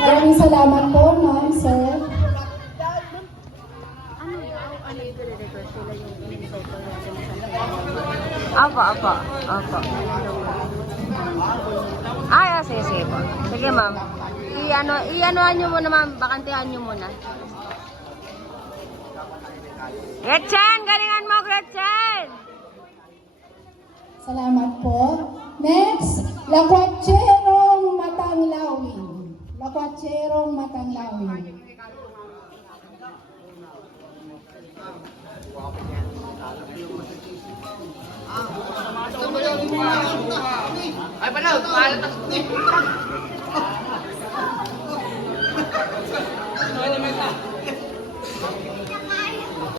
Maraming salamat po, ma'am, sir. Apo, apo, apo. Ah, sige, sige po. Sige, ma'am. I-ano, i-anuhan nyo muna, ma'am. Bakantihan nyo muna. Gretchen! Galingan mo, Gretchen! Salamat po. Next, Lakwatcherong Matanglawin. Lakwatcherong Matanglawin. Ay, pala, maalat na.